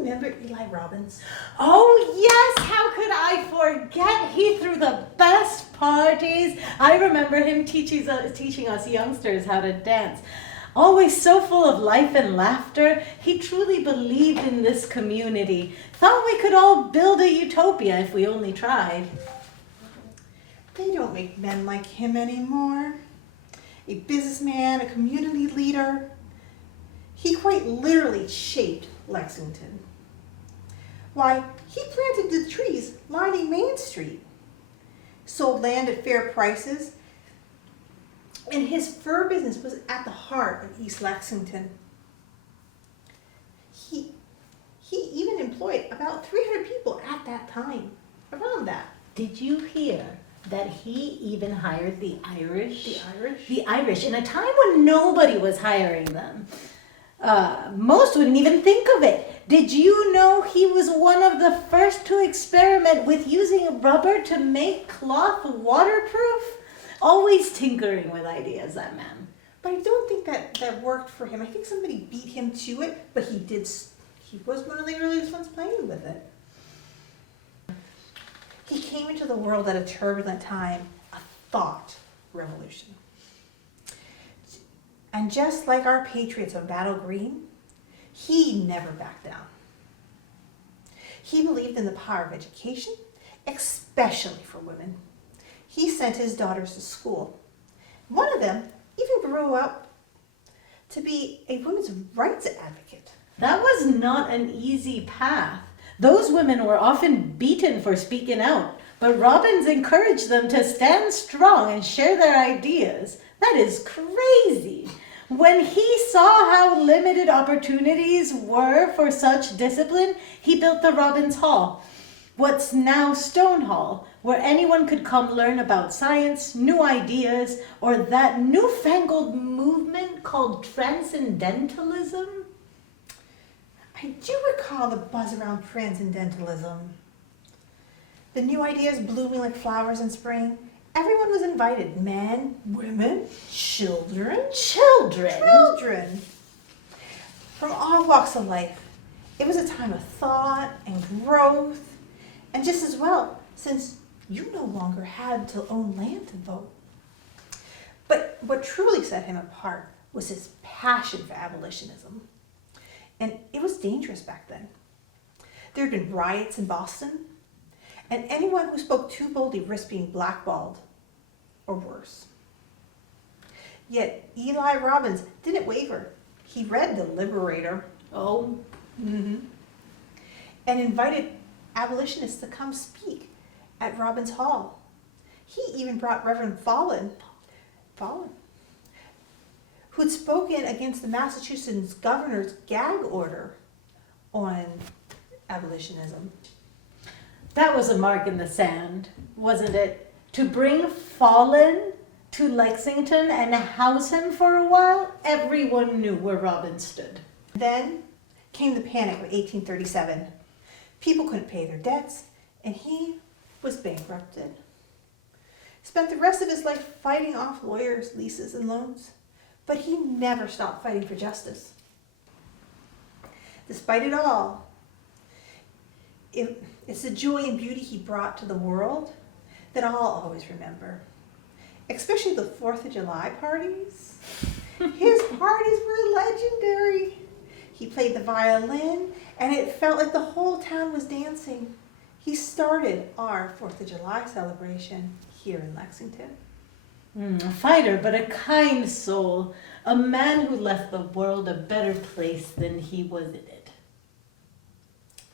remember Eli Robbins? Oh yes, how could I forget? He threw the best parties. I remember him teaching us youngsters how to dance. Always so full of life and laughter, he truly believed in this community. Thought we could all build a utopia if we only tried. They don't make men like him anymore. A businessman, a community leader. He quite literally shaped Lexington. Why, he planted the trees lining Main Street, sold land at fair prices, and his fur business was at the heart of East Lexington. He even employed about 300 people at that time, around that. Did you hear that he even hired the Irish? The Irish? The Irish, in a time when nobody was hiring them. Most wouldn't even think of it. Did you know he was one of the first to experiment with using rubber to make cloth waterproof? Always tinkering with ideas, that man. But I don't think that worked for him. I think somebody beat him to it, but he was one of the earliest ones playing with it. He came into the world at a turbulent time, a thought revolution. And just like our patriots of Battle Green, he never backed down. He believed in the power of education, especially for women. He sent his daughters to school. One of them even grew up to be a women's rights advocate. That was not an easy path. Those women were often beaten for speaking out, but Robbins encouraged them to stand strong and share their ideas. That is crazy. When he saw how limited opportunities were for such discipline, he built the Robbins Hall, what's now Stone Hall, where anyone could come learn about science, new ideas, or that newfangled movement called transcendentalism. I do recall the buzz around transcendentalism. The new ideas blooming like flowers in spring. Everyone was invited. Men, women, children. Children. From all walks of life. It was a time of thought and growth. And just as well, since you no longer had to own land to vote. But what truly set him apart was his passion for abolitionism. And it was dangerous back then. There had been riots in Boston, and anyone who spoke too boldly risked being blackballed or worse. Yet Eli Robbins didn't waver. He read The Liberator. And invited abolitionists to come speak at Robbins Hall. He even brought Reverend Fallon, who'd spoken against the Massachusetts governor's gag order on abolitionism. That was a mark in the sand, wasn't it? To bring Fallon to Lexington and house him for a while, everyone knew where Robbins stood. Then came the Panic of 1837. People couldn't pay their debts, and he was bankrupted. Spent the rest of his life fighting off lawyers, leases, and loans. But he never stopped fighting for justice. Despite it all, it's the joy and beauty he brought to the world that I'll always remember. Especially the 4th of July parties. His parties were legendary. He played the violin, and it felt like the whole town was dancing. He started our 4th of July celebration here in Lexington. A fighter, but a kind soul. A man who left the world a better place than he was in it.